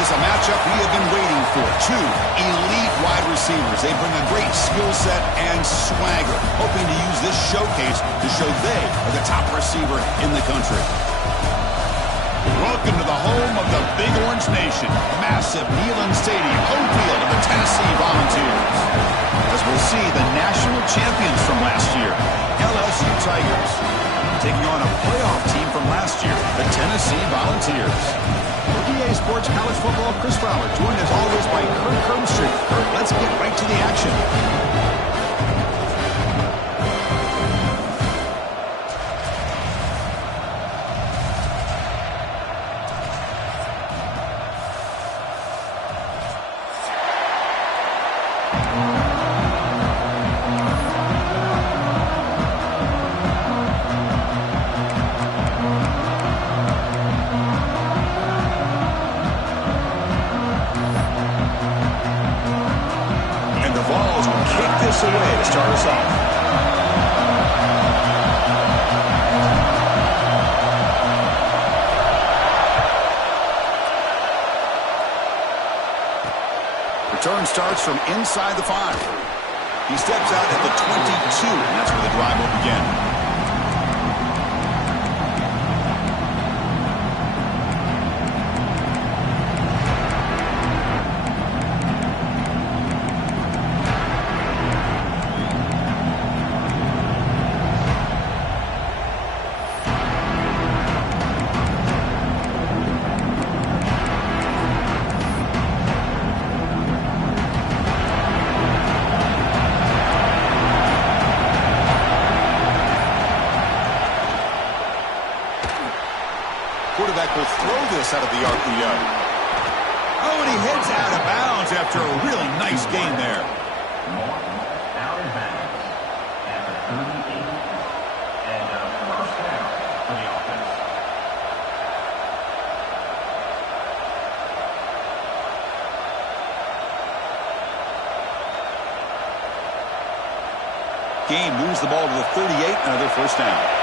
is a matchup we have been waiting for. Two elite wide receivers. They bring a great skill set and swagger, hoping to use this showcase to show they are the top receiver in the country. Welcome to the home of the Big Orange Nation. Massive Neyland Stadium, home field of the Tennessee Volunteers. As we'll see, the national champions from last year, LSU Tigers, taking on a playoff team from last year, the Tennessee Volunteers. For EA Sports College Football, Chris Fowler, joined as always by Kurt Kermstreet. Kurt, let's get right to the action. Away to start us off. Return starts from inside the 5. He steps out at the 22, and that's where the drive will begin. Quarterback will throw this out of the RPO. Oh, and he heads out of bounds after a really nice gain there. Out of bounds at the 38. And a first down for the offense. Game moves the ball to the 38, another first down.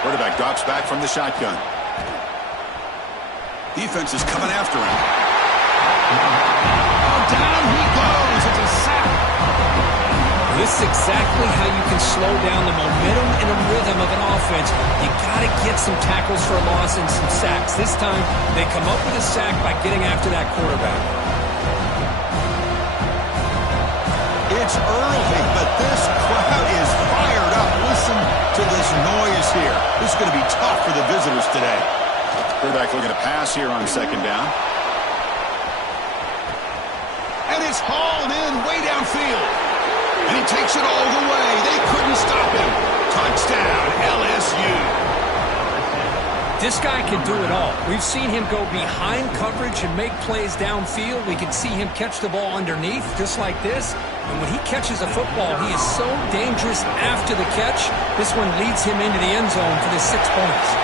Quarterback drops back from the shotgun. Defense is coming after him. Oh, down he goes. It's a sack. This is exactly how you can slow down the momentum and the rhythm of an offense. You got to get some tackles for a loss and some sacks. This time, they come up with a sack by getting after that quarterback. It's early, but this crowd is fired up. Listen to this noise here. This is going to be tough for the visitors today. Quarterback looking to pass here on second down. And it's hauled in way downfield. And he takes it all the way. They couldn't stop him. Touchdown, LSU. This guy can do it all. We've seen him go behind coverage and make plays downfield. We can see him catch the ball underneath, just like this. And when he catches a football, he is so dangerous after the catch. This one leads him into the end zone for the 6 points.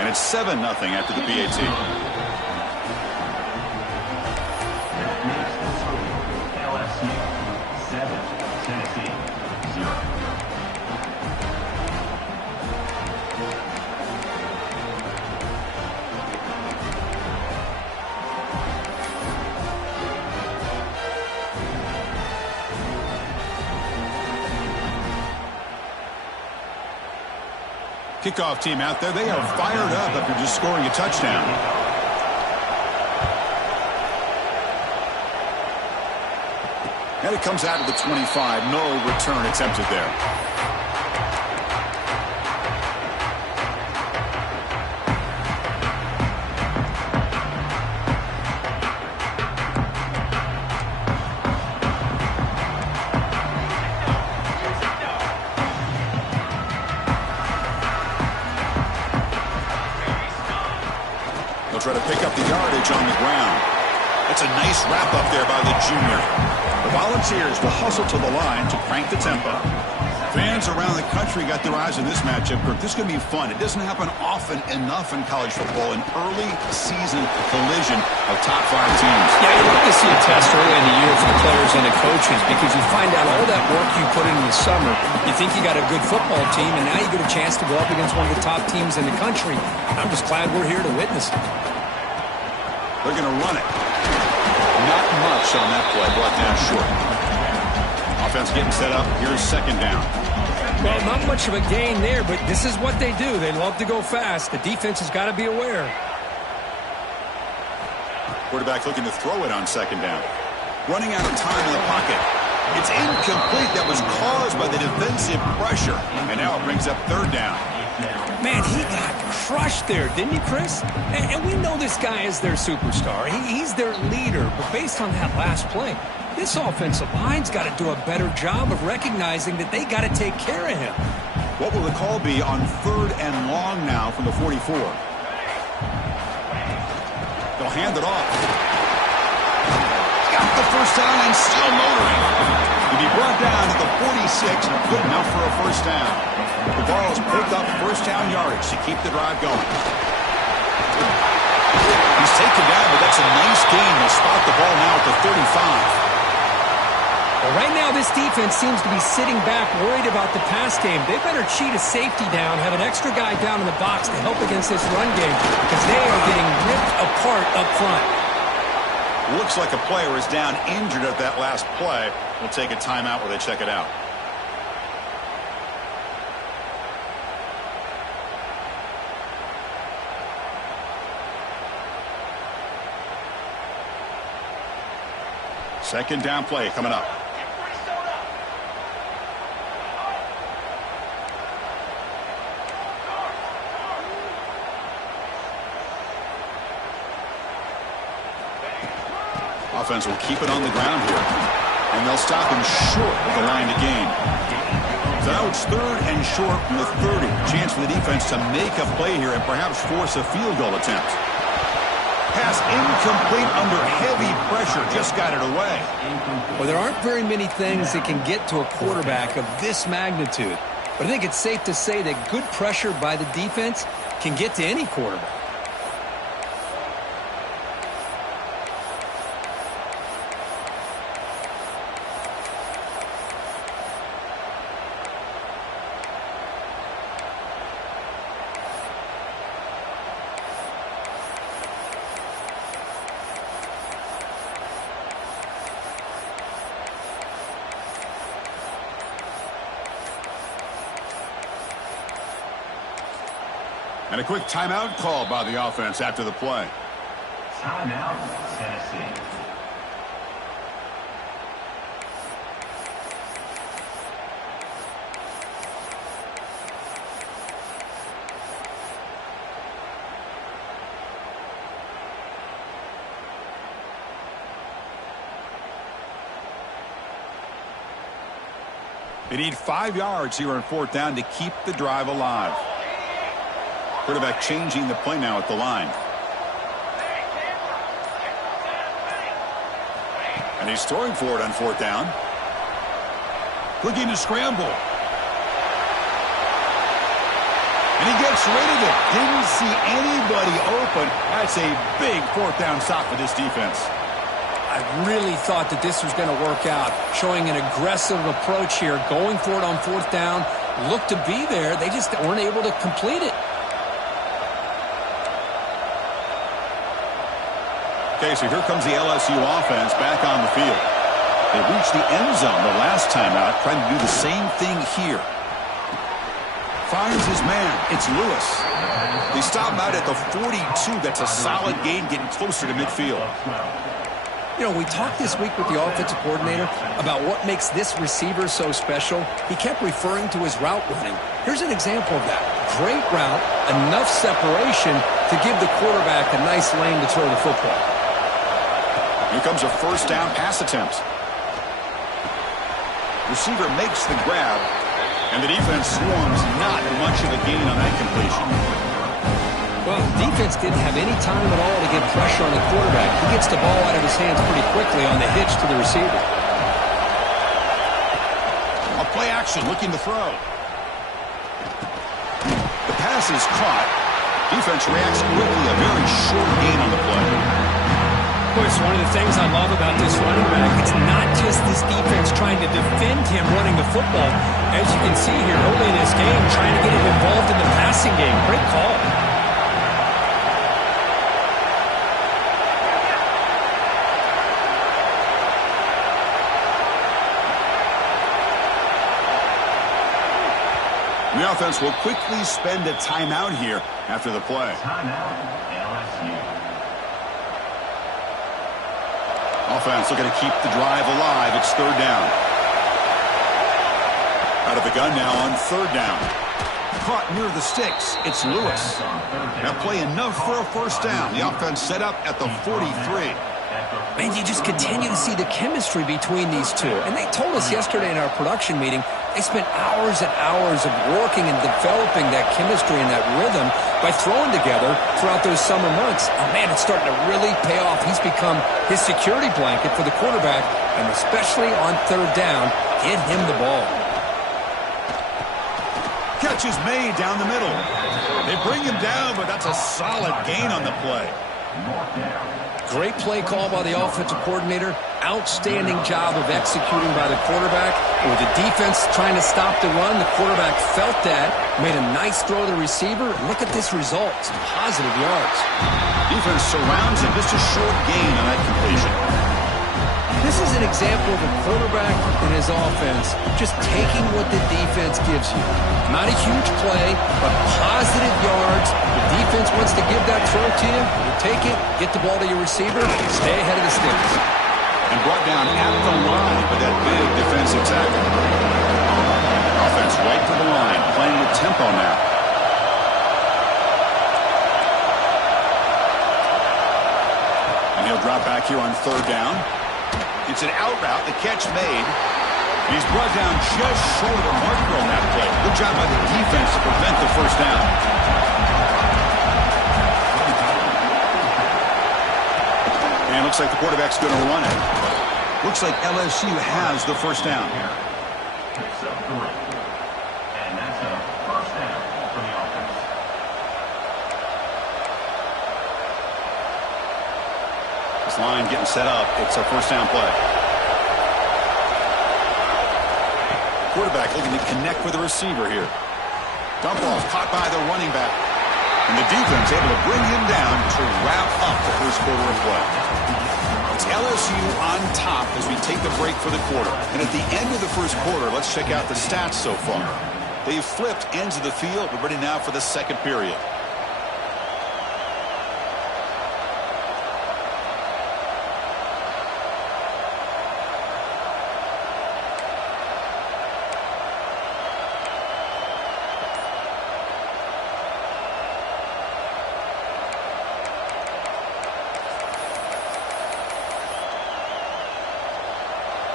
And it's 7-0 after the PAT. Kickoff team out there, they are fired up after just scoring a touchdown. And it comes out of the 25. No return attempted there. Try to pick up the yardage on the ground. That's a nice wrap up there by the junior. The Volunteers will hustle to the line to crank the tempo. Fans around the country got their eyes on this matchup, Kirk. This is going to be fun. It doesn't happen often enough in college football, an early season collision of top 5 teams. Yeah, you love to see a test early in the year for the players and the coaches because you find out all that work you put in the summer. You think you got a good football team, and now you get a chance to go up against one of the top teams in the country. I'm just glad we're here to witness it. They're going to run it. Not much on that play, brought down short. Offense getting set up. Here's second down. Well, not much of a gain there, but this is what they do. They love to go fast. The defense has got to be aware. Quarterback looking to throw it on second down. Running out of time in the pocket. It's incomplete. That was caused by the defensive pressure. And now it brings up third down. Man, he got crushed there, didn't he, Chris? And we know this guy is their superstar. He's their leader. But based on that last play, this offensive line's got to do a better job of recognizing that they got to take care of him. What will the call be on third and long now from the 44? They'll hand it off. Got the first down and still motoring. He'll be brought down to the 46, good enough for a first down. The Vols picked up first down yardage to keep the drive going. He's taken down, but that's a nice gain. They'll spot the ball now at the 35. Well, right now, this defense seems to be sitting back worried about the pass game. They better cheat a safety down, have an extra guy down in the box to help against this run game because they are getting ripped apart up front. Looks like a player is down injured at that last play. We'll take a timeout where they check it out. Second down play coming up. Offense will keep it on the ground here. And they'll stop him short of the line to gain. So now it's third and short from the 30. Chance for the defense to make a play here and perhaps force a field goal attempt. Pass incomplete under heavy pressure. Just got it away. Well, there aren't very many things that can get to a quarterback of this magnitude. But I think it's safe to say that good pressure by the defense can get to any quarterback. And a quick timeout call by the offense after the play. Timeout, Tennessee. They need 5 yards here on fourth down to keep the drive alive. Quarterback changing the play now at the line. And he's throwing for it on fourth down. Looking to scramble. And he gets rid of it. Didn't see anybody open. That's a big fourth down stop for this defense. I really thought that this was going to work out. Showing an aggressive approach here. Going for it on fourth down. Looked to be there. They just weren't able to complete it. Okay, so here comes the LSU offense back on the field. They reached the end zone the last time out, trying to do the same thing here. Finds his man. It's Lewis. They stop out at the 42. That's a solid gain, getting closer to midfield. You know, we talked this week with the offensive coordinator about what makes this receiver so special. He kept referring to his route running. Here's an example of that. Great route, enough separation to give the quarterback a nice lane to throw the football. Here comes a first down pass attempt. Receiver makes the grab, and the defense swarms. Not much of a gain on that completion. Well, the defense didn't have any time at all to get pressure on the quarterback. He gets the ball out of his hands pretty quickly on the hitch to the receiver. A play action looking to throw. The pass is caught. Defense reacts quickly. A very short gain on the play. Boy, it's one of the things I love about this running back. It's not just this defense trying to defend him running the football. As you can see here early in this game, trying to get him involved in the passing game. Great call. The offense will quickly spend a timeout here after the play. Timeout, LSU. Offense looking to keep the drive alive. It's third down. Out of the gun now on third down. Caught near the sticks. It's Lewis. That play enough for a first down. The offense set up at the 43. Man, you just continue to see the chemistry between these two. And they told us yesterday in our production meeting, they spent hours and hours of working and developing that chemistry and that rhythm by throwing together throughout those summer months. And man, it's starting to really pay off. He's become his security blanket for the quarterback, and especially on third down, get him the ball. Catch is made down the middle. They bring him down, but that's a solid gain on the play. Great play call by the offensive coordinator. Outstanding job of executing by the quarterback. And with the defense trying to stop the run, the quarterback felt that, made a nice throw to the receiver. Look at this result. Some positive yards. Defense surrounds him. Just a short gain on that completion. This is an example of a quarterback and his offense just taking what the defense gives you. Not a huge play, but positive yards. The defense wants to give that throw to you. You take it, get the ball to your receiver, stay ahead of the sticks. And brought down at the line with that big defensive tackle. Offense right to the line, playing with tempo now. And he'll drop back here on third down. It's an out route, the catch made. He's brought down just short of the marker on that play. Good job by the defense to prevent the first down. And looks like the quarterback's going to run it. Looks like LSU has the first down. Picks up 3. And that's a first down for the offense. This line getting set up. It's a first down play. Quarterback looking to connect with the receiver here. Dump off caught by the running back. And the defense able to bring him down to wrap up the first quarter of play. It's LSU on top as we take the break for the quarter. And at the end of the first quarter, let's check out the stats so far. They've flipped ends of the field. We're ready now for the second period.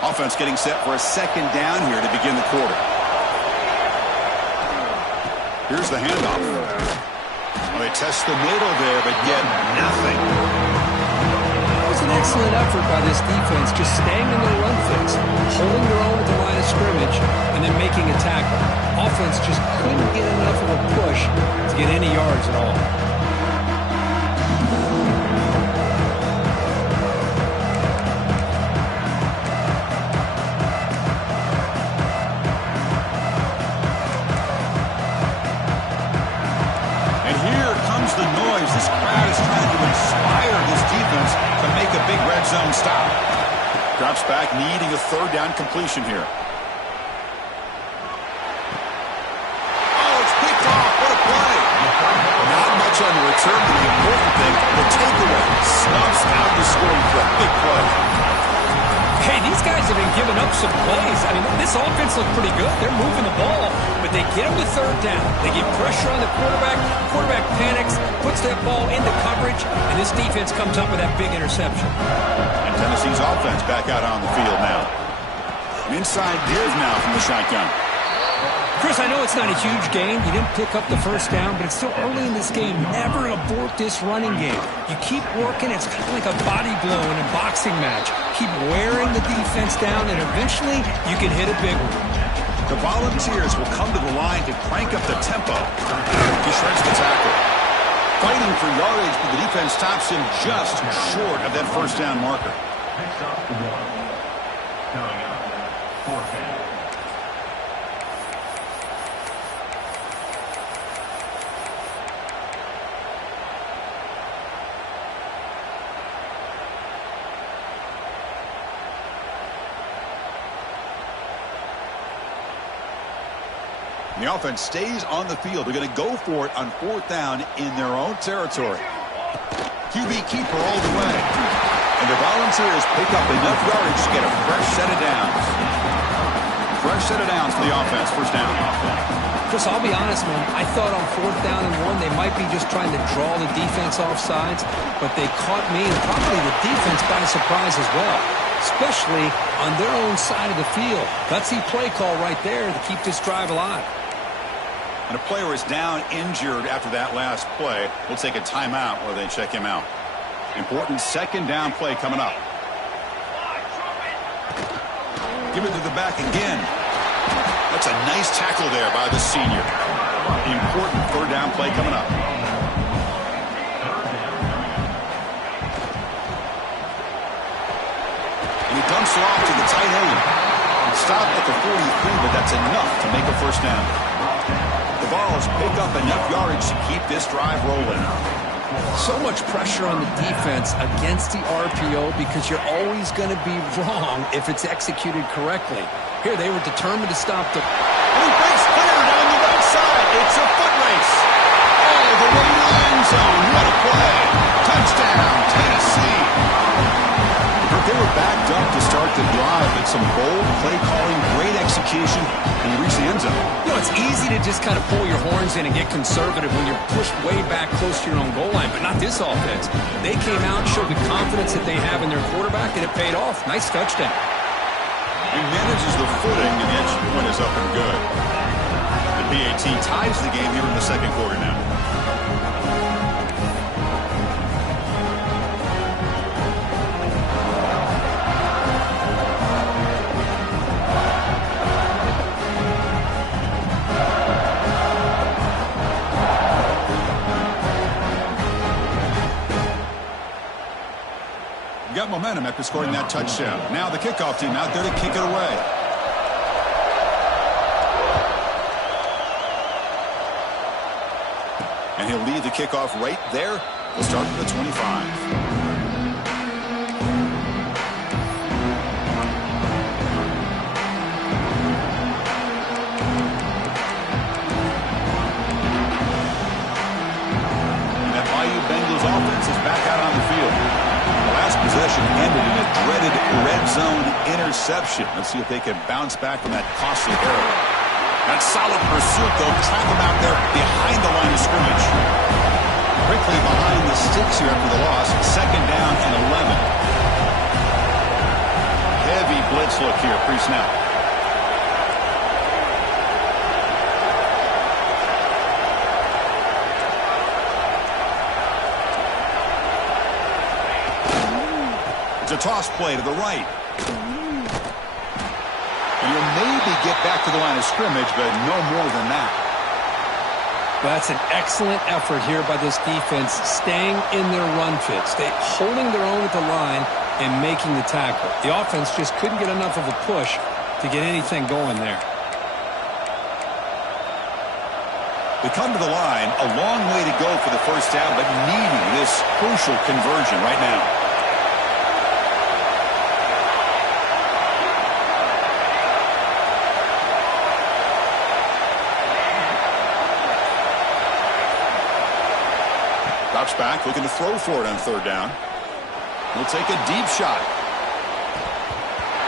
Offense getting set for a second down here to begin the quarter. Here's the handoff. Well, they test the middle there, but get nothing. That was an excellent effort by this defense, just staying in their run fix, holding their own at the line of scrimmage, and then making a tackle. Offense just couldn't get enough of a push to get any yards at all. This crowd is trying to inspire this defense to make a big red zone stop. Drops back, needing a third down completion here. Oh, it's picked off. What a play. Not much on the return, but the important thing, the takeaway. Snuffs out the scoring threat. Big play. Hey, these guys have been giving up some plays. I mean, this offense looked pretty good. They're moving the ball, but they get them to third down. They get pressure on the quarterback. Quarterback panics, puts that ball into coverage, and this defense comes up with that big interception. And Tennessee's offense back out on the field now. An inside give now from the shotgun. Chris, I know it's not a huge game. You didn't pick up the first down, but it's still early in this game. Never abort this running game. You keep working. It's kind of like a body blow in a boxing match. Keep wearing the defense down, and eventually you can hit a big one. The Volunteers will come to the line to crank up the tempo. He shreds the tackle. Fighting for yardage, but the defense stops him just short of that first down marker. Picks up the 1. Coming up, 4th down. The offense stays on the field. They're going to go for it on 4th down in their own territory. QB keeper all the way. And the Volunteers pick up enough yardage to get a fresh set of downs. Fresh set of downs for the offense. First down. Chris, I'll be honest, man. I thought on 4th down and 1, they might be just trying to draw the defense off sides, but they caught me and probably the defense by surprise as well, especially on their own side of the field. Gutsy play call right there to keep this drive alive. And a player is down injured after that last play. We'll take a timeout while they check him out. Important second down play coming up. Give it to the back again. That's a nice tackle there by the senior. Important 3rd down play coming up. And he dumps it off to the tight end. Stopped at the 43, but that's enough to make a first down. The Vols pick up enough yardage to keep this drive rolling. So much pressure on the defense against the RPO because you're always going to be wrong if it's executed correctly. Here, they were determined to stop the... And he breaks clear down the right side. It's a foot race. All the way to the end zone. What a play. Touchdown, Tennessee. They were backed up to start the drive, but some bold play calling, great execution, and you reach the end zone. You know, it's easy to just kind of pull your horns in and get conservative when you're pushed way back close to your own goal line, but not this offense. They came out and showed the confidence that they have in their quarterback, and it paid off. Nice touchdown. He manages the footing, and the extra point is up and good. The PAT ties the game here in the second quarter now. Got momentum after scoring that touchdown. Now the kickoff team out there to kick it away. And he'll lead the kickoff right there. We'll start at the 25. Possession ended in a dreaded red zone interception. Let's see if they can bounce back from that costly error. That solid pursuit, though. Trap him out there behind the line of scrimmage. Quickly behind the sticks here after the loss. Second down and 11. Heavy blitz look here pre-snap. It's a toss play to the right. And you'll maybe get back to the line of scrimmage, but no more than that. That's an excellent effort here by this defense, staying in their run fit, holding their own at the line and making the tackle. The offense just couldn't get enough of a push to get anything going there. They come to the line, a long way to go for the first down, but needing this crucial conversion right now. Drops back, looking to throw for it on third down. He'll take a deep shot.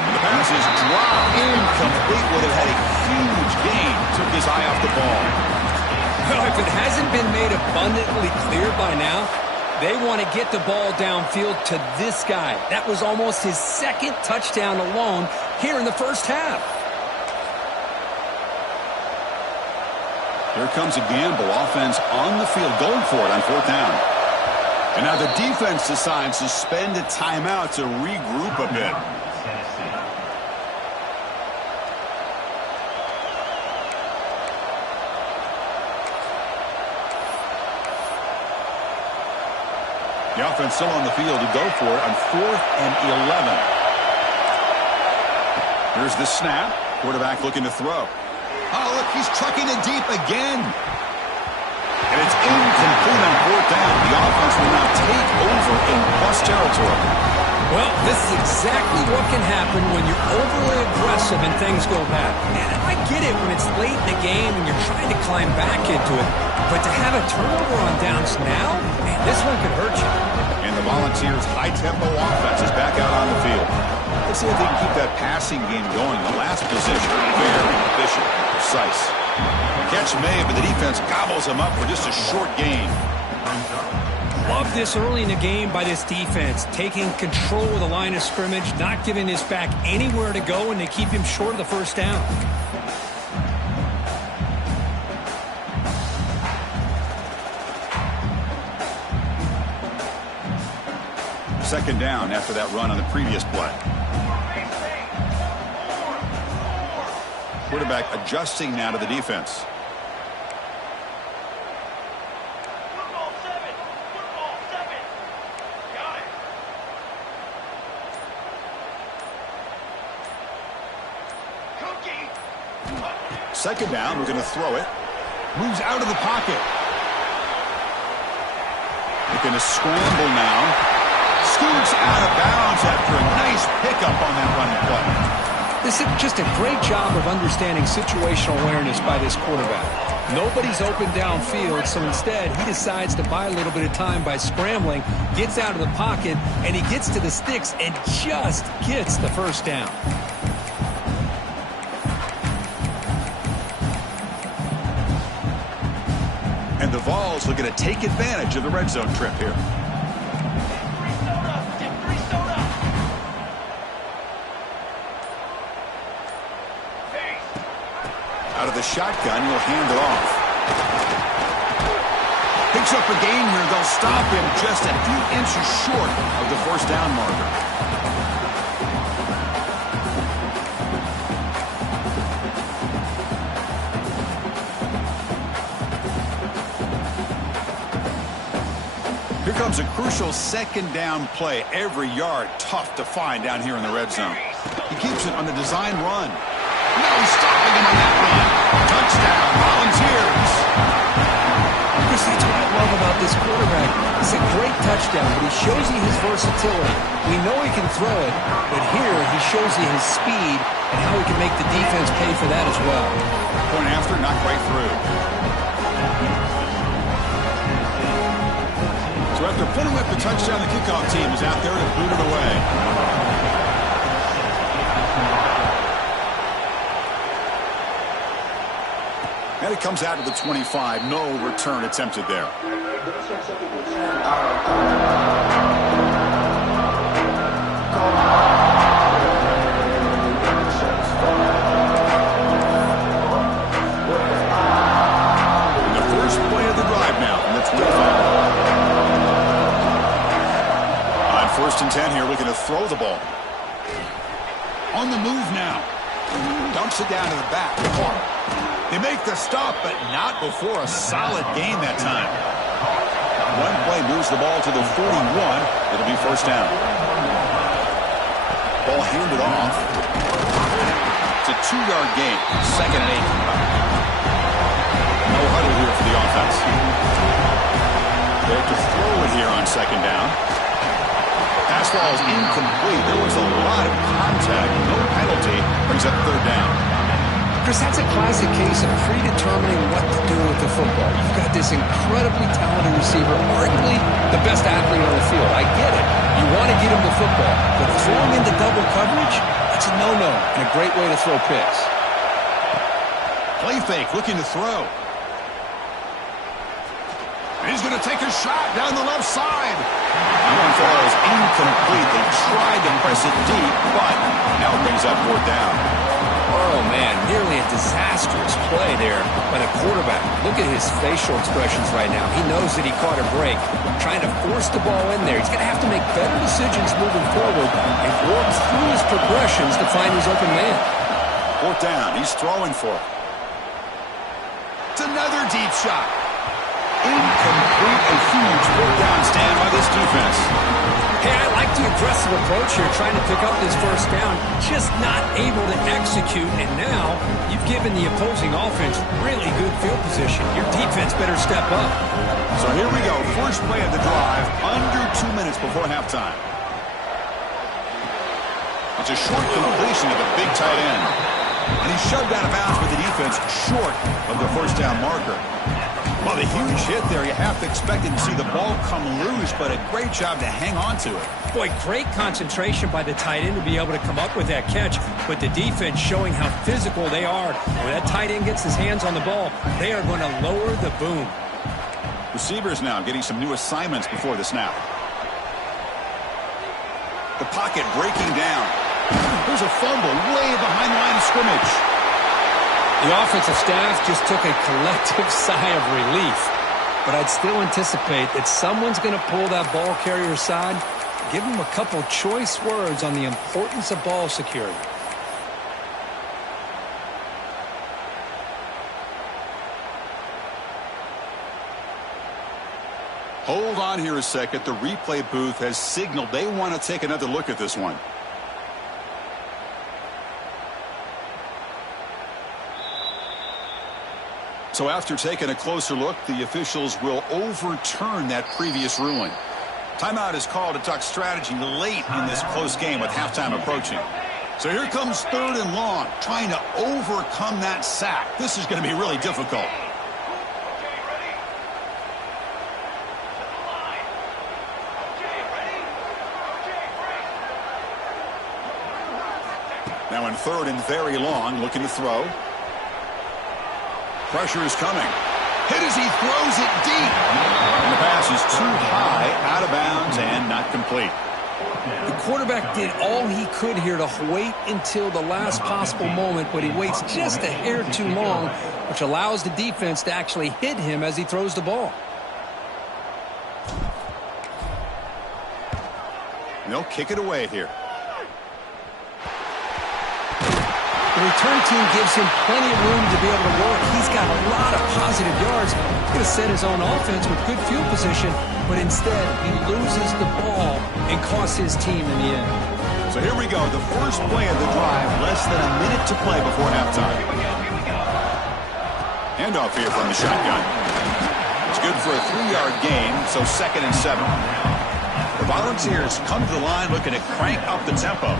And the pass is dropped incomplete. Would have had a huge gain. Took his eye off the ball. Well, if it hasn't been made abundantly clear by now, they want to get the ball downfield to this guy. That was almost his second touchdown alone here in the first half. Here comes a gamble. Offense on the field going for it on 4th down. And now the defense decides to spend a timeout to regroup a bit. The offense still on the field to go for it on 4th and 11. Here's the snap. Quarterback looking to throw. Oh, look, he's trucking it deep again. And it's incomplete on 4th down. The offense will now take over in plus territory. Well, this is exactly what can happen when you're overly aggressive and things go bad. And I get it when it's late in the game and you're trying to climb back into it. But to have a turnover on downs now, man, this one could hurt you. And the Volunteers' high-tempo offense is back out on the field. Let's see if they can keep that passing game going. The last possession, very efficient and precise. Catch made, but the defense gobbles him up for just a short gain. Love this early in the game by this defense, taking control of the line of scrimmage, not giving this back anywhere to go, and they keep him short of the 1st down. Second down after that run on the previous play. Quarterback adjusting now to the defense. Second down, we're going to throw it. Moves out of the pocket. Looking to scramble now. Scoots out of bounds after a nice pickup on that running play. This is just a great job of understanding situational awareness by this quarterback. Nobody's open downfield, so instead he decides to buy a little bit of time by scrambling, gets out of the pocket, and he gets to the sticks and just gets the 1st down. And the Vols looking to take advantage of the red zone trip here. Out of the shotgun, he'll hand it off. Picks up a gain here. They'll stop him just a few inches short of the 1st down marker. Here comes a crucial 2nd down play. Every yard tough to find down here in the red zone. He keeps it on the design run. No stopping him on that run. Touchdown, Volunteers. Chris, that's what I love about this quarterback. It's a great touchdown, but he shows you his versatility. We know he can throw it, but here he shows you his speed and how he can make the defense pay for that as well. Point after, not quite through. So after putting up the touchdown, the kickoff team is out there to boot it away. And it comes out to the 25. No return attempted there. And the first play of the drive now from the 25. On 1st and 10 here, looking to throw the ball. On the move now. Dumps it down to the back. They make the stop, but not before a solid gain that time. One play moves the ball to the 41. It'll be 1st down. Ball handed off. It's a 2-yard gain. 2nd and 8. No huddle here for the offense. They have to throw it here on 2nd down. Pass ball is incomplete. There was a lot of contact. No penalty. Brings up 3rd down. Chris, that's a classic case of predetermining what to do with the football. You've got this incredibly talented receiver, arguably the best athlete on the field. I get it. You want to get him the football, but throwing into double coverage, that's a no-no and a great way to throw picks. Play fake, looking to throw. He's going to take a shot down the left side. That one falls incomplete. They tried to press it deep, but now it brings up 4th down. Oh, man, nearly a disaster disastrous play there by the quarterback. Look at his facial expressions right now. He knows that he caught a break, trying to force the ball in there. He's going to have to make better decisions moving forward and work through his progressions to find his open man. Fourth down. He's throwing for it. It's another deep shot. Incomplete. A huge fourth down stand by this defense. Hey, I like the aggressive approach here, trying to pick up this first down, just not able to execute, and now you've given the opposing offense really good field position. Your defense better step up. So here we go, first play of the drive, under 2 minutes before halftime. It's a short completion to the big tight end, and he's shoved out of bounds with the defense short of the first down marker. Well, the huge hit there, you have to expect to see the ball come loose, but a great job to hang on to it. Boy, great concentration by the tight end to be able to come up with that catch, but the defense showing how physical they are. When that tight end gets his hands on the ball, they are going to lower the boom. Receivers now getting some new assignments before the snap. The pocket breaking down. There's a fumble way behind the line of scrimmage. The offensive staff just took a collective sigh of relief. But I'd still anticipate that someone's going to pull that ball carrier aside, give him a couple choice words on the importance of ball security. Hold on here a second. The replay booth has signaled they want to take another look at this one. So after taking a closer look, the officials will overturn that previous ruling. Timeout is called to talk strategy late in this close game with halftime approaching. So here comes third and long, trying to overcome that sack. This is going to be really difficult. Now in third and very long, looking to throw. Pressure is coming. Hit as he throws it deep. And the pass is too high, out of bounds, and not complete. The quarterback did all he could here to wait until the last possible moment, but he waits just a hair too long, which allows the defense to actually hit him as he throws the ball. And they'll kick it away here. The return team gives him plenty of room to be able to work. He's got a lot of positive yards. He's going to set his own offense with good field position, but instead he loses the ball and costs his team in the end. So here we go, the first play of the drive, less than a minute to play before halftime. Handoff here from the shotgun. It's good for a 3-yard gain, so 2nd and 7. The Volunteers come to the line looking to crank up the tempo.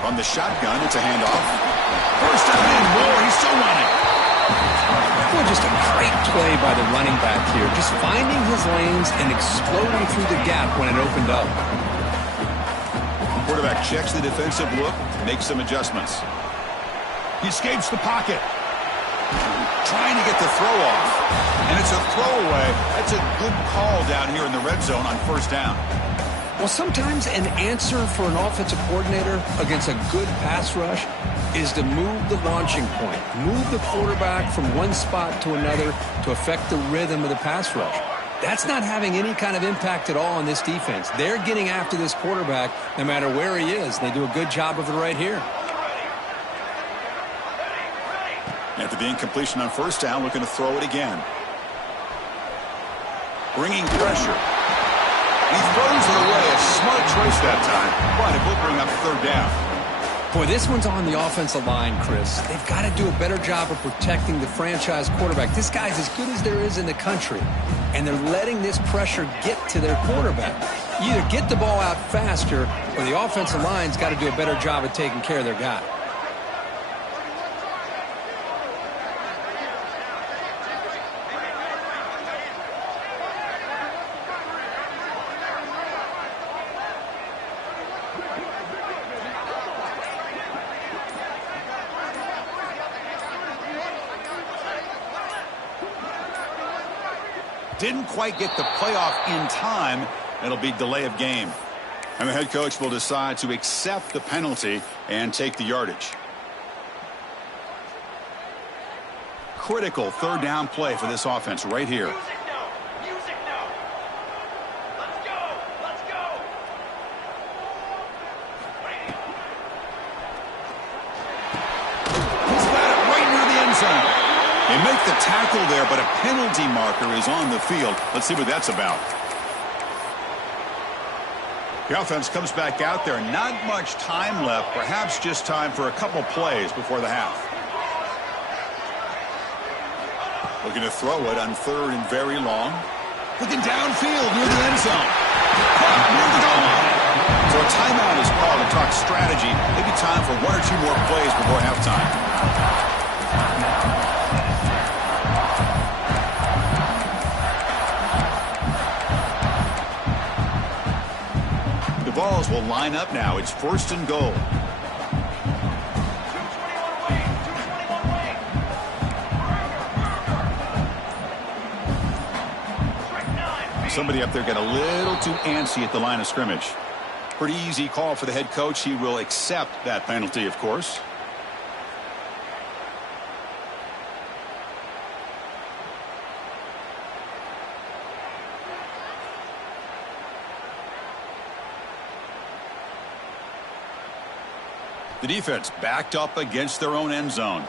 On the shotgun, it's a handoff. First down and more. He's still running. Well, just a great play by the running back here. Just finding his lanes and exploding through the gap when it opened up. Quarterback checks the defensive look, makes some adjustments. He escapes the pocket. Trying to get the throw off. And it's a throwaway. That's a good call down here in the red zone on first down. Well, sometimes an answer for an offensive coordinator against a good pass rush is to move the launching point, move the quarterback from one spot to another to affect the rhythm of the pass rush. That's not having any kind of impact at all on this defense. They're getting after this quarterback no matter where he is. They do a good job of it right here. After the incompletion on first down, looking to throw it again. Bringing pressure. He throws it away. A smart choice that time. But it will bring up third down. Boy, this one's on the offensive line, Chris. They've got to do a better job of protecting the franchise quarterback. This guy's as good as there is in the country, and they're letting this pressure get to their quarterback. You either get the ball out faster, or the offensive line's got to do a better job of taking care of their guy. Didn't quite get the playoff in time. It'll be delay of game. And the head coach will decide to accept the penalty and take the yardage. critical third down play for this offense right here. Music now. Let's go. Let's go. He's got it right near the end zone. They make the tackle there, but a penalty marker is on the field. Let's see what that's about. The offense comes back out there. Not much time left. Perhaps just time for a couple plays before the half. Looking to throw it on third and very long. Looking downfield near the end zone. Caught near the goal line. So a timeout is called to talk strategy. Maybe time for one or two more plays before halftime. The Vols will line up now. It's first and goal. 221 wing. 221 wing. Strike 9. Somebody up there got a little too antsy at the line of scrimmage. Pretty easy call for the head coach. He will accept that penalty, of course. The defense backed up against their own end zone.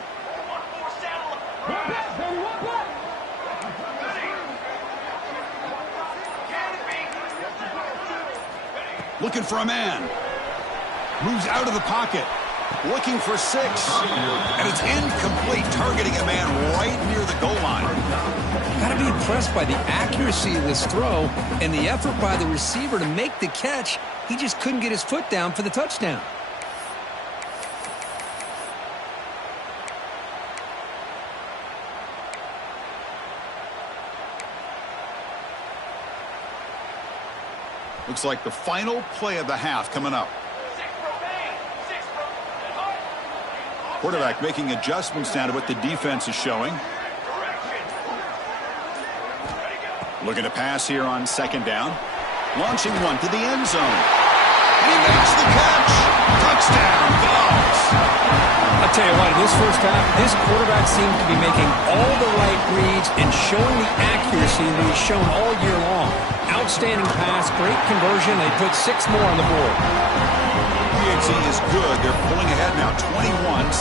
Looking for a man. Moves out of the pocket. Looking for 6. And it's incomplete, targeting a man right near the goal line. Got to be impressed by the accuracy of this throw and the effort by the receiver to make the catch. He just couldn't get his foot down for the touchdown. Looks like the final play of the half coming up. Quarterback making adjustments now to what the defense is showing. Looking to pass here on second down. Launching one to the end zone. He makes the catch. Touchdown, Vols. I'll tell you what, in this first half, this quarterback seems to be making all the right reads and showing the accuracy that he's shown all year long. Outstanding pass, great conversion. They put 6 more on the board. PNC is good. They're pulling ahead now 21-7.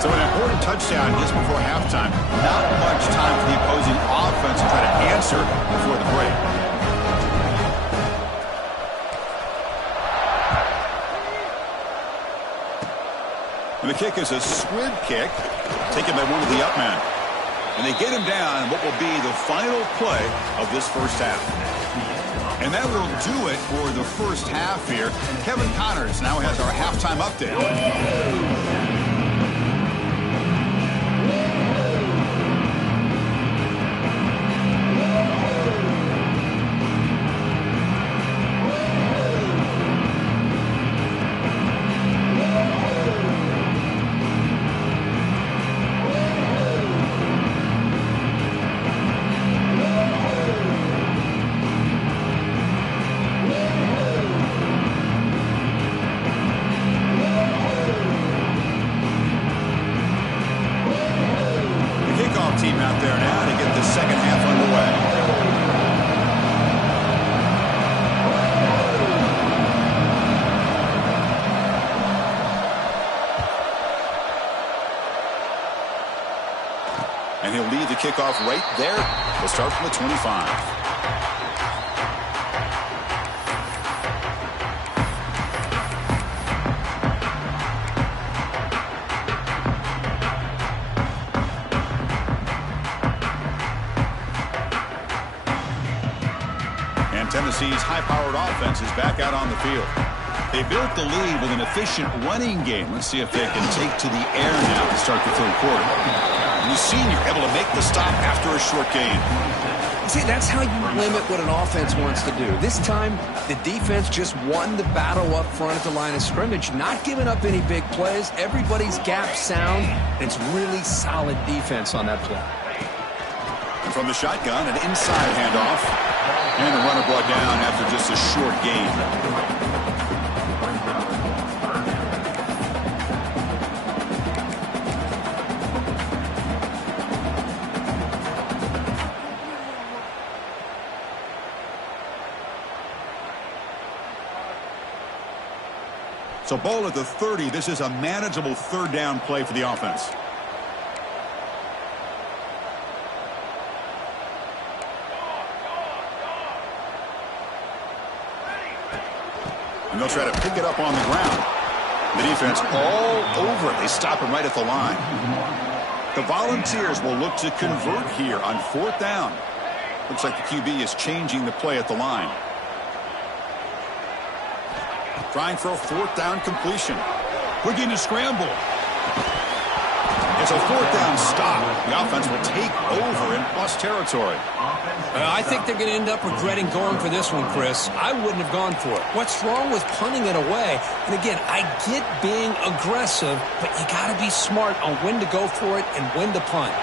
So an important touchdown just before halftime. Not much time for the opposing offense to try to answer before the break. And the kick is a squib kick taken by one of the up men. And they get him down in what will be the final play of this first half. And that will do it for the first half here. Kevin Connors now has our halftime update. Team out there now to get the second half underway. And he'll lead the kickoff right there. We'll start from the 25. Tennessee's high-powered offense is back out on the field. They built the lead with an efficient running game. Let's see if they can take to the air now to start the third quarter. And the senior able to make the stop after a short gain. See, that's how you limit what an offense wants to do. This time, the defense just won the battle up front at the line of scrimmage, not giving up any big plays. Everybody's gap sound, and it's really solid defense on that play. And from the shotgun, an inside handoff. And the runner brought down after just a short gain. So ball at the 30. This is a manageable third down play for the offense. And they'll try to pick it up on the ground. The defense all over it. They stop him right at the line. The Volunteers will look to convert here on fourth down. Looks like the QB is changing the play at the line. Trying for a fourth down completion. Looking to scramble. It's a fourth down stop. The offense will take over in plus territory. I think they're going to end up regretting going for this one, Chris. I wouldn't have gone for it. What's wrong with punting it away? And again, I get being aggressive, but you got to be smart on when to go for it and when to punt.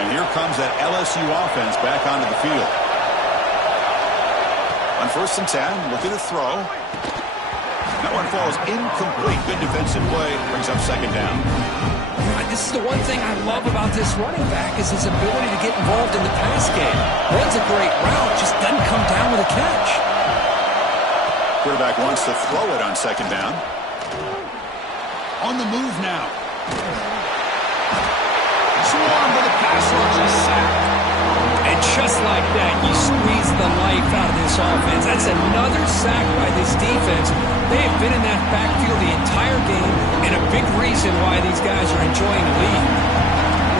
And here comes that LSU offense back onto the field. On 1st and 10, looking to throw. That one falls incomplete. Good defensive play. Brings up second down. This is the one thing I love about this running back is his ability to get involved in the pass game. Runs a great route, just doesn't come down with a catch. Quarterback wants to throw it on second down. On the move now. Swarm with a pass rush, a sack. And just like that, you squeeze the life out of this offense. That's another sack by this defense. They have been in that backfield the entire game, and a big reason why these guys are enjoying the lead.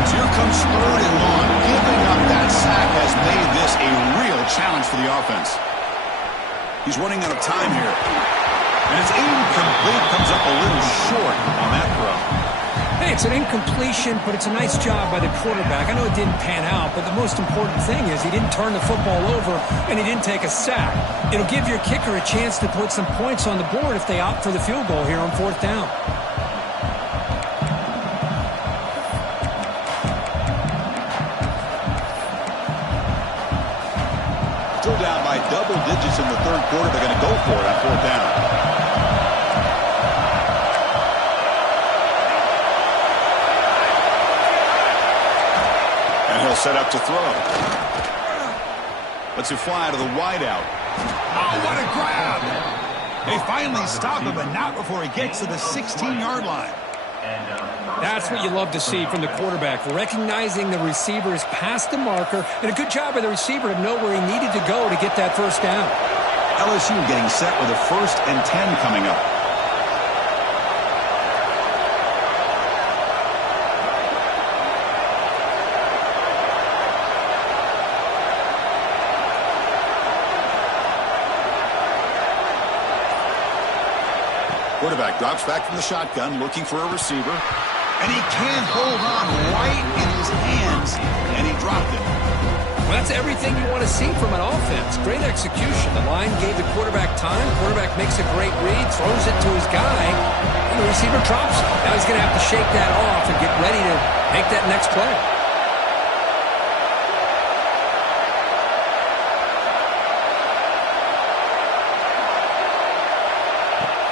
Here comes third and long. Giving up that sack has made this a real challenge for the offense. He's running out of time here. And it's incomplete. Comes up a little short on that throw. Hey, it's an incompletion, but it's a nice job by the quarterback. I know it didn't pan out, but the most important thing is he didn't turn the football over and he didn't take a sack. It'll give your kicker a chance to put some points on the board if they opt for the field goal here on fourth down. Still down by double digits in the third quarter. They're going to go for it on fourth down. He'll set up to throw. Lets it fly to the wideout. Oh, what a grab! They finally stop him, but not before he gets to the 16-yard line. That's what you love to see from the quarterback, recognizing the receiver's past the marker, and a good job by the receiver to know where he needed to go to get that first down. LSU getting set with a 1st and 10 coming up. Quarterback drops back from the shotgun, looking for a receiver. And he can't hold on right in his hands, and he dropped it. Well, that's everything you want to see from an offense. Great execution. The line gave the quarterback time. Quarterback makes a great read, throws it to his guy, and the receiver drops it. Now he's going to have to shake that off and get ready to make that next play.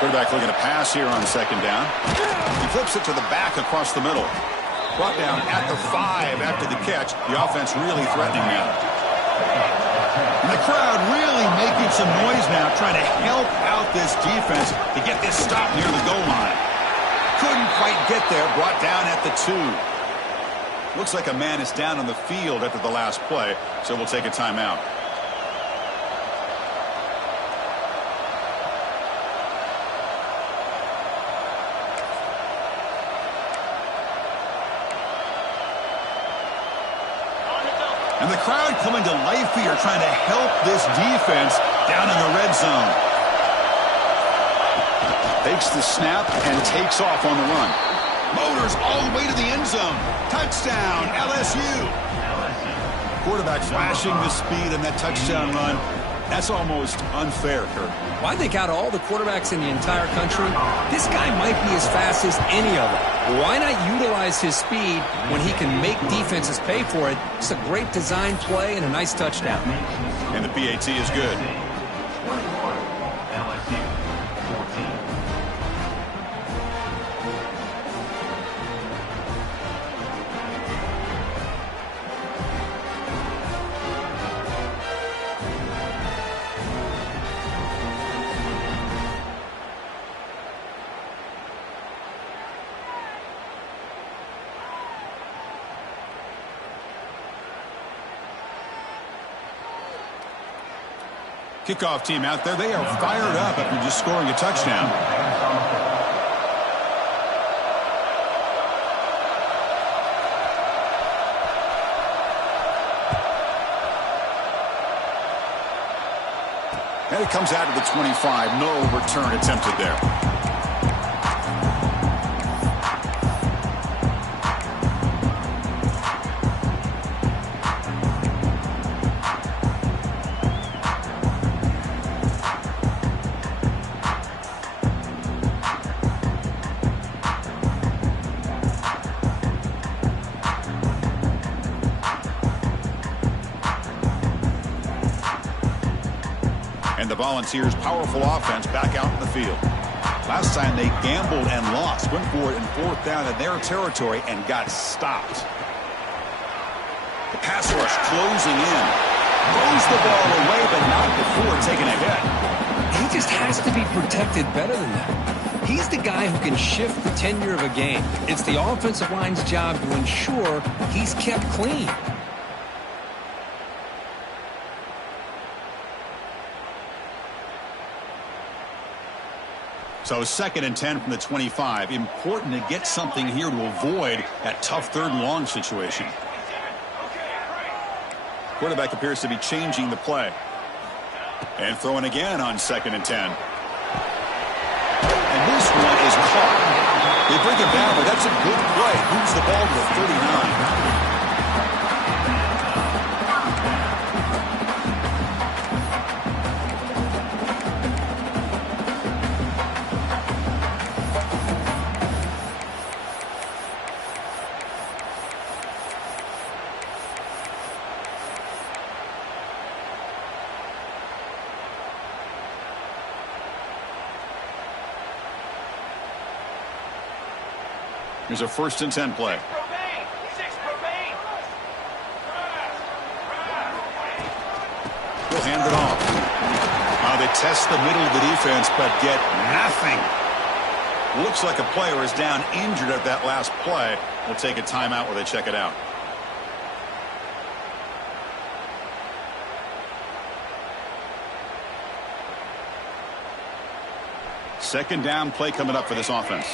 Quarterback looking to pass here on second down. He flips it to the back across the middle. Brought down at the 5 after the catch. The offense really threatening now. And the crowd really making some noise now, trying to help out this defense to get this stop near the goal line. Couldn't quite get there. Brought down at the 2. Looks like a man is down on the field after the last play, so we'll take a timeout. And the crowd coming to life here, trying to help this defense down in the red zone. Takes the snap and takes off on the run. Motors all the way to the end zone. Touchdown, LSU. Quarterback flashing the speed in that touchdown run. That's almost unfair, Kurt. Well, I think out of all the quarterbacks in the entire country, this guy might be as fast as any of them. Why not utilize his speed when he can make defenses pay for it? It's a great design play and a nice touchdown. And the PAT is good. Kickoff team out there. They are fired up after just scoring a touchdown. And it comes out to the 25. No return attempted there. The Volunteers' powerful offense back out in the field. Last time they gambled and lost. Went for it in 4th down in their territory and got stopped. The pass rush closing in. Throws the ball away, but not before taking a hit. He just has to be protected better than that. He's the guy who can shift the tenure of a game. It's the offensive line's job to ensure he's kept clean. So 2nd and 10 from the 25. Important to get something here to avoid that tough 3rd and long situation. Quarterback appears to be changing the play. And throwing again on 2nd and 10. And this one is caught. They bring it down, but that's a good play. Moves the ball to the 39. Here's a 1st and 10 play. We'll hand it off. They test the middle of the defense, but get nothing. Looks like a player is down injured at that last play. We'll take a timeout where they check it out. Second down play coming up for this offense.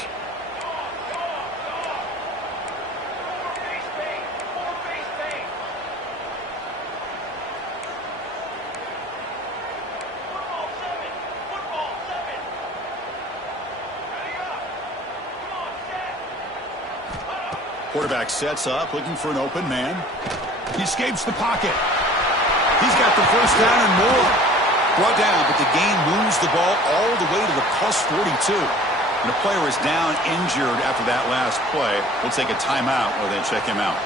Quarterback sets up, looking for an open man. He escapes the pocket. He's got the 1st down and more. Brought down, but the gain moves the ball all the way to the +42. And the player is down injured after that last play. We'll take a timeout or they check him out.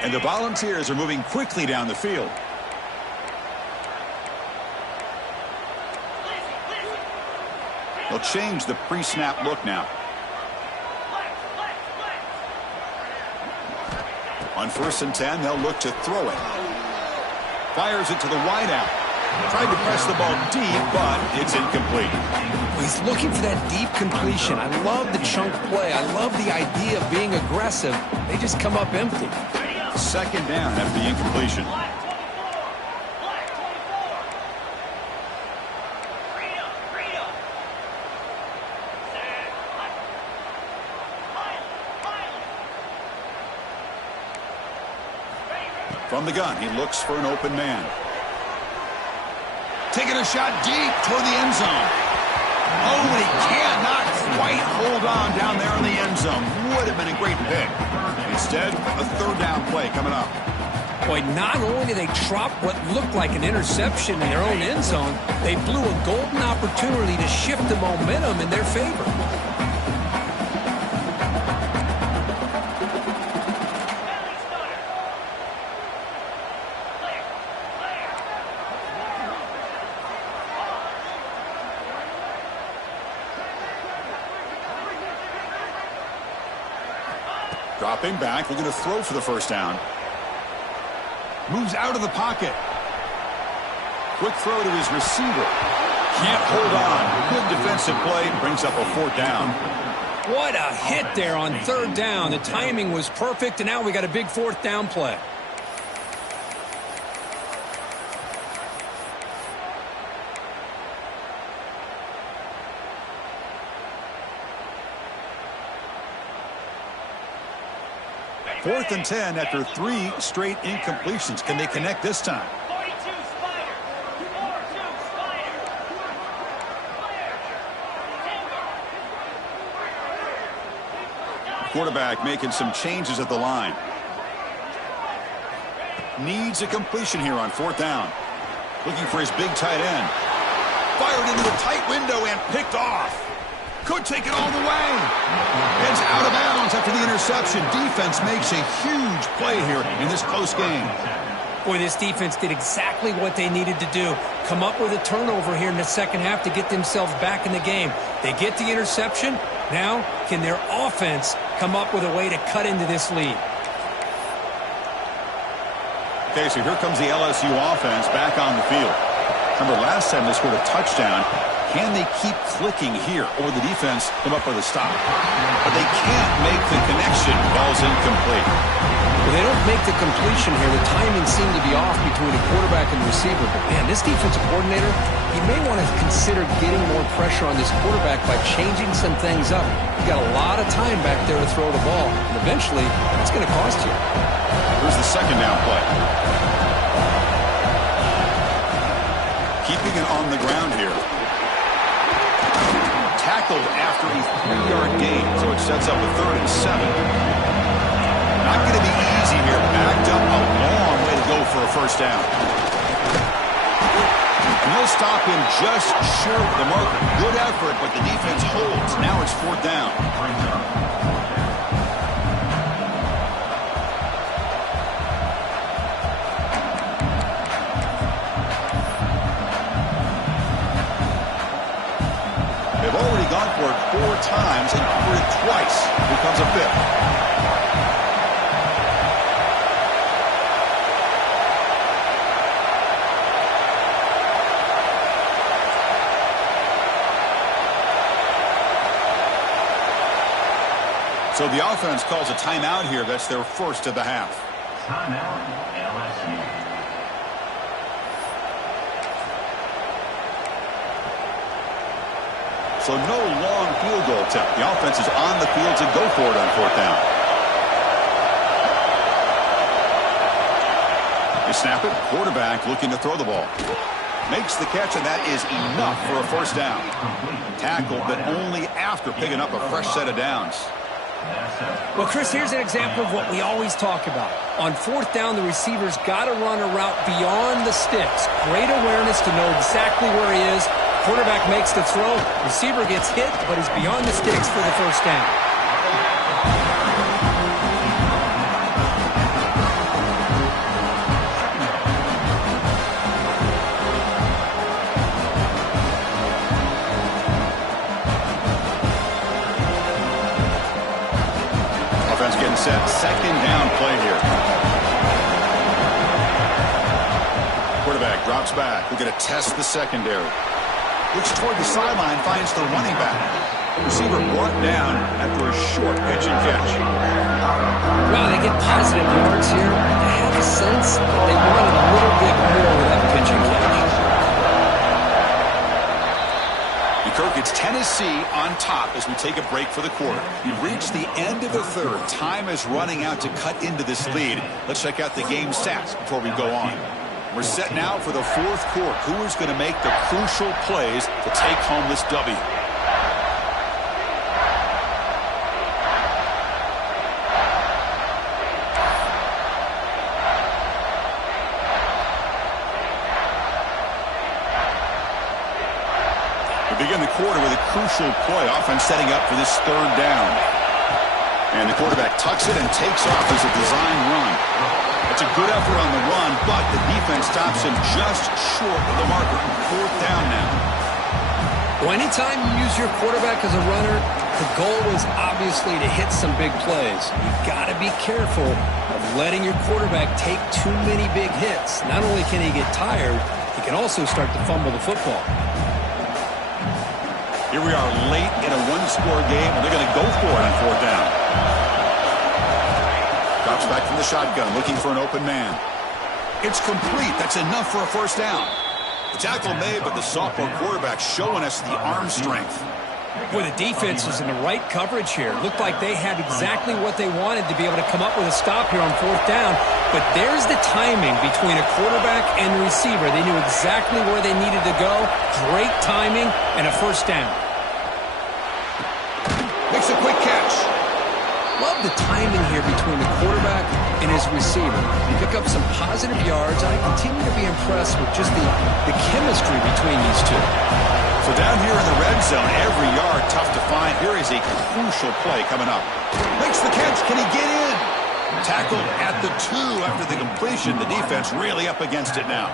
And the Volunteers are moving quickly down the field. They'll change the pre-snap look now. On 1st and 10, they'll look to throw it. Fires it to the wideout. Tried to press the ball deep, but it's incomplete. He's looking for that deep completion. I love the chunk play. I love the idea of being aggressive. They just come up empty. 2nd down after the incompletion. From the gun, he looks for an open man. Taking a shot deep toward the end zone. Oh, and he cannot quite hold on down there in the end zone. Would have been a great pick. Instead, a third down play coming up. Boy, not only did they drop what looked like an interception in their own end zone, they blew a golden opportunity to shift the momentum in their favor. Dropping back, looking to throw for the first down. Moves out of the pocket. Quick throw to his receiver. Can't hold on. Good defensive play. Brings up a fourth down. What a hit there on third down. The timing was perfect, and now we got a big fourth down play. Fourth and 10 after 3 straight incompletions. Can they connect this time? Quarterback making some changes at the line. Needs a completion here on fourth down. Looking for his big tight end. Fired into a tight window and picked off. Could take it all the way. It's out of bounds after the interception. Defense makes a huge play here in this close game. Boy, this defense did exactly what they needed to do. Come up with a turnover here in the second half to get themselves back in the game. They get the interception. Now, can their offense come up with a way to cut into this lead? Okay, so here comes the LSU offense back on the field. Remember, last time they scored a touchdown. Can they keep clicking here, or will the defense come up with a stop? But they can't make the connection. Ball's incomplete. Well, they don't make the completion here. The timing seemed to be off between the quarterback and the receiver. But, man, this defensive coordinator, he may want to consider getting more pressure on this quarterback by changing some things up. You got a lot of time back there to throw the ball, and eventually it's going to cost you. Here's the second down play. Keeping it on the ground here. Tackled after a 3-yard gain, so it sets up a 3rd and 7. Not going to be easy here. Backed up a long way to go for a first down. And he'll stop him just short of the mark. Good effort, but the defense holds. Now it's fourth down. They've already gone for it 4 times and covered it twice. Here comes a 5th. So the offense calls a timeout here. That's their first of the half. Timeout, LSU. So no long field goal attempt. The offense is on the field to go for it on fourth down. They snap it. Quarterback looking to throw the ball. Makes the catch, and that is enough for a first down. Tackled, but only after picking up a fresh set of downs. Well, Chris, here's an example of what we always talk about. On fourth down, the receiver's got to run a route beyond the sticks. Great awareness to know exactly where he is. Quarterback makes the throw. Receiver gets hit, but is beyond the sticks for the first down. Offense getting set. Second down play here. Quarterback drops back. We're going to test the secondary. Looks toward the sideline, finds the running back. Receiver brought down after a short pitch and catch. Well, they get positive yards here. I have a sense that they wanted a little bit more with that pitch and catch. Kirk, it's Tennessee on top as we take a break for the quarter. We've reached the end of the third. Time is running out to cut into this lead. Let's check out the game stats before we go on. We're set now for the fourth quarter. Who is going to make the crucial plays to take home this W? We begin the quarter with a crucial play. Offense setting up for this third down. And the quarterback tucks it and takes off as a design run. It's a good effort on the run, but the defense stops him just short of the marker. Fourth down now. Well, anytime you use your quarterback as a runner, the goal is obviously to hit some big plays. You've got to be careful of letting your quarterback take too many big hits. Not only can he get tired, he can also start to fumble the football. Here we are late in a one-score game, and they're going to go for it on fourth down. Drops back from the shotgun, looking for an open man. It's complete. That's enough for a first down. The tackle made, but the sophomore quarterback showing us the arm strength. Boy, the defense was in the right coverage here. Looked like they had exactly what they wanted to be able to come up with a stop here on fourth down. But there's the timing between a quarterback and the receiver. They knew exactly where they needed to go. Great timing and a first down. Makes a quick catch. Love the timing here between the quarterback and his receiver. Pick up some positive yards. I continue to be impressed with just the chemistry between these two. So down here in the red zone, every yard tough to find. Here is a crucial play coming up. Makes the catch. Can he get in? Tackled at the 2 after the completion. The defense really up against it now.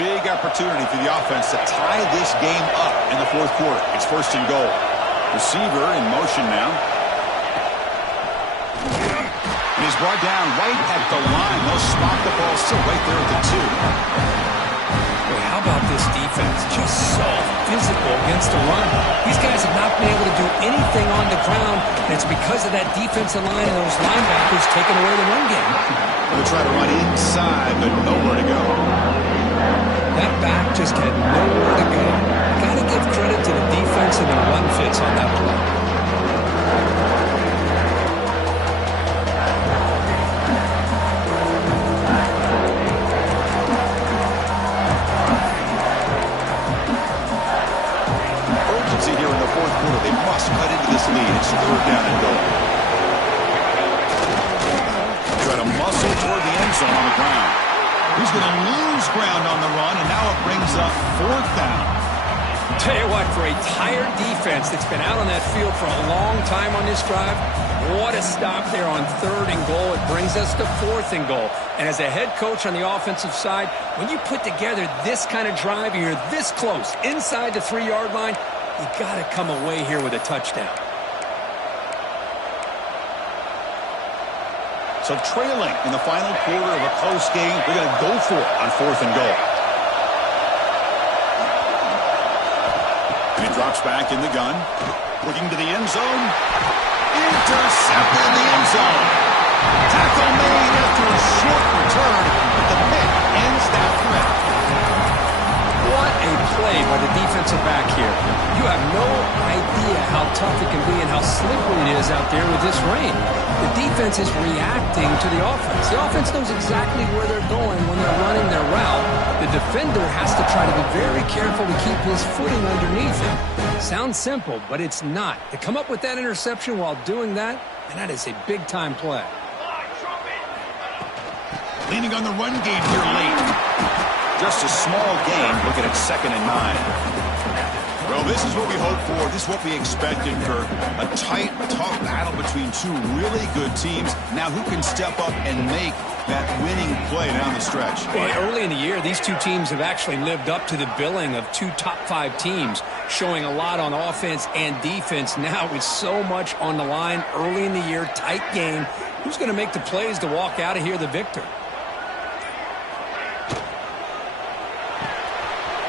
Big opportunity for the offense to tie this game up in the fourth quarter. It's first and goal. Receiver in motion now. And he's brought down right at the line. They'll spot the ball still right there at the 2. Boy, how about this defense? Just so physical against the run. These guys have not been able to do anything on the ground, and it's because of that defensive line and those linebackers taking away the run game. They'll try to run inside, but nowhere to go. That back just had nowhere to go. Got to give credit to the defense and the run fits on that play. Urgency here in the fourth quarter. They must cut into this lead. It's third down and goal. Try to muscle toward the end zone on the ground. He's going to lose ground on the run, and now it brings up fourth down. Tell you what, for a tired defense that's been out on that field for a long time on this drive, what a stop there on third and goal. It brings us to fourth and goal. And as a head coach on the offensive side, when you put together this kind of drive, you're this close, inside the 3-yard line, you got to come away here with a touchdown. So trailing in the final quarter of a close game, they're going to go for it on fourth and goal. And he drops back in the gun. Looking to the end zone. Intercepted in the end zone. Tackle made after a short return, but the pick ends that threat. What a play by the defensive back here. You have no idea how tough it can be and how slippery it is out there with this rain. The defense is reacting to the offense. The offense knows exactly where they're going when they're running their route. The defender has to try to be very careful to keep his footing underneath him. Sounds simple, but it's not. To come up with that interception while doing that, and that is a big-time play. Leaning on the run game here late. Just a small gain. Looking at 2nd and 9. Well, this is what we hoped for. This is what we expected for a tight, tough battle between two really good teams. Now, who can step up and make that winning play down the stretch? Well, early in the year, these two teams have actually lived up to the billing of 2 top-5 teams, showing a lot on offense and defense. Now, with so much on the line early in the year, tight game, who's going to make the plays to walk out of here the victor?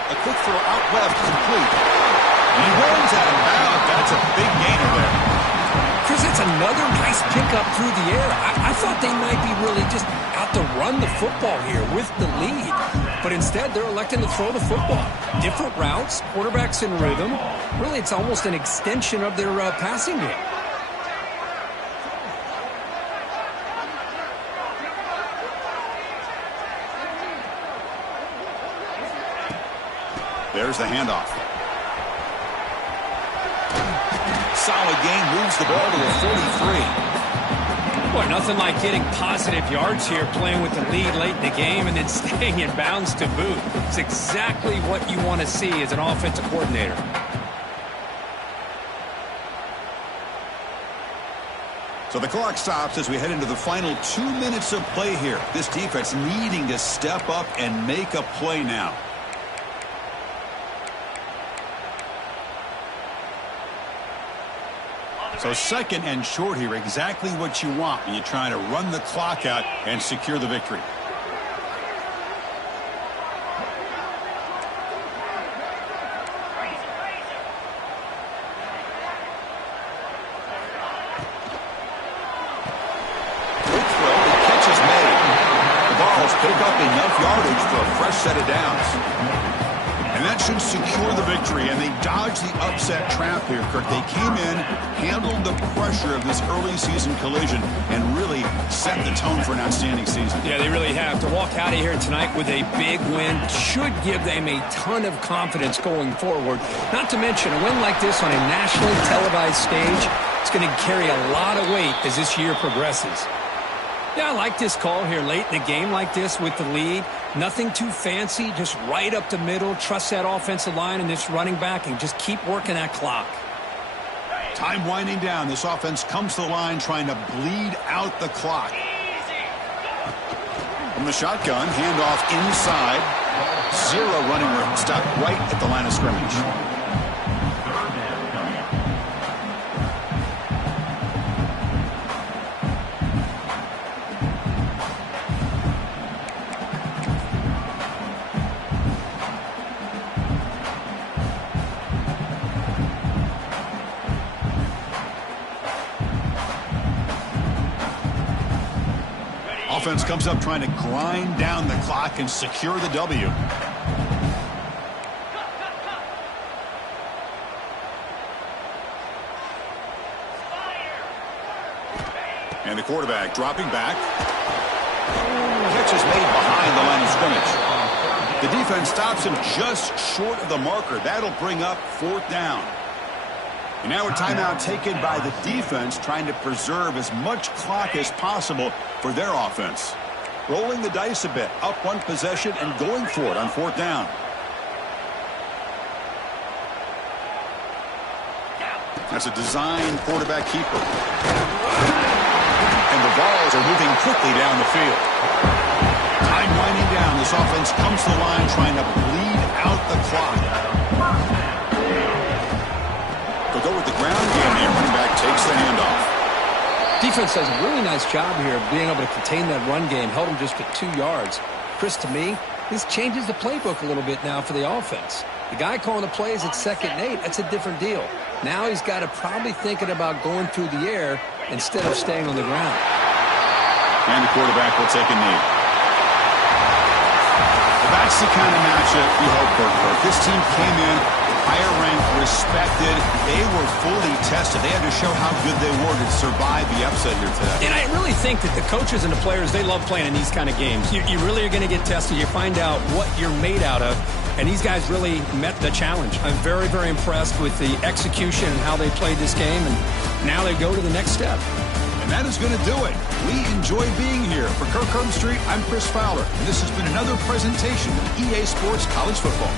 A quick throw out left, complete. He runs out of bounds. That's a big gainer there. Chris, it's another nice pickup through the air. I thought they might be really just out to run the football here with the lead. But instead, they're electing to throw the football. Different routes, quarterbacks in rhythm. Really, it's almost an extension of their passing game. There's the handoff. Solid gain, moves the ball to the 43. Boy, nothing like getting positive yards here, playing with the lead late in the game and then staying in bounds to boot. It's exactly what you want to see as an offensive coordinator. So the clock stops as we head into the final 2 minutes of play here. This defense needing to step up and make a play now. So second and short here, exactly what you want when you're trying to run the clock out and secure the victory. Quick throw, the catch is made. The Vols pick up enough yardage for a fresh set of downs. And that should secure the victory, and they dodged the upset trap here, Kirk. They came in, handled the pressure of this early season collision, and really set the tone for an outstanding season. Yeah, they really have. To walk out of here tonight with a big win should give them a ton of confidence going forward. Not to mention, a win like this on a nationally televised stage, it's going to carry a lot of weight as this year progresses. Yeah, I like this call here late in the game like this with the lead. Nothing too fancy, just right up the middle. Trust that offensive line and this running back and just keep working that clock. Time winding down. This offense comes to the line trying to bleed out the clock. From the shotgun, handoff inside. Zero running room. Stop right at the line of scrimmage. Offense comes up trying to grind down the clock and secure the W. And the quarterback dropping back. Catch is made behind the line of scrimmage. The defense stops him just short of the marker. That'll bring up fourth down. And now a timeout taken by the defense, trying to preserve as much clock as possible for their offense. Rolling the dice a bit, up one possession and going for it on fourth down. That's a design quarterback keeper. And the Vols are moving quickly down the field. Time winding down. This offense comes to the line trying to bleed out the clock. They'll go with the ground game here. Running back takes the handoff. Defense does a really nice job here of being able to contain that run game. Held him just to 2 yards. Chris, to me, this changes the playbook a little bit now for the offense. The guy calling the plays at 2nd and 8, that's a different deal. Now he's got to probably thinking about going through the air instead of staying on the ground. And the quarterback will take a knee. Well, that's the kind of matchup we hope for. This team came in higher ranked, respected. They were fully tested. They had to show how good they were to survive the upset here today. And I really think that the coaches and the players, they love playing in these kind of games. You really are going to get tested. You find out what you're made out of. And these guys really met the challenge. I'm very, very impressed with the execution and how they played this game. And now they go to the next step. And that is going to do it. We enjoy being here. For Kirk Street, I'm Chris Fowler. And this has been another presentation of EA Sports College Football.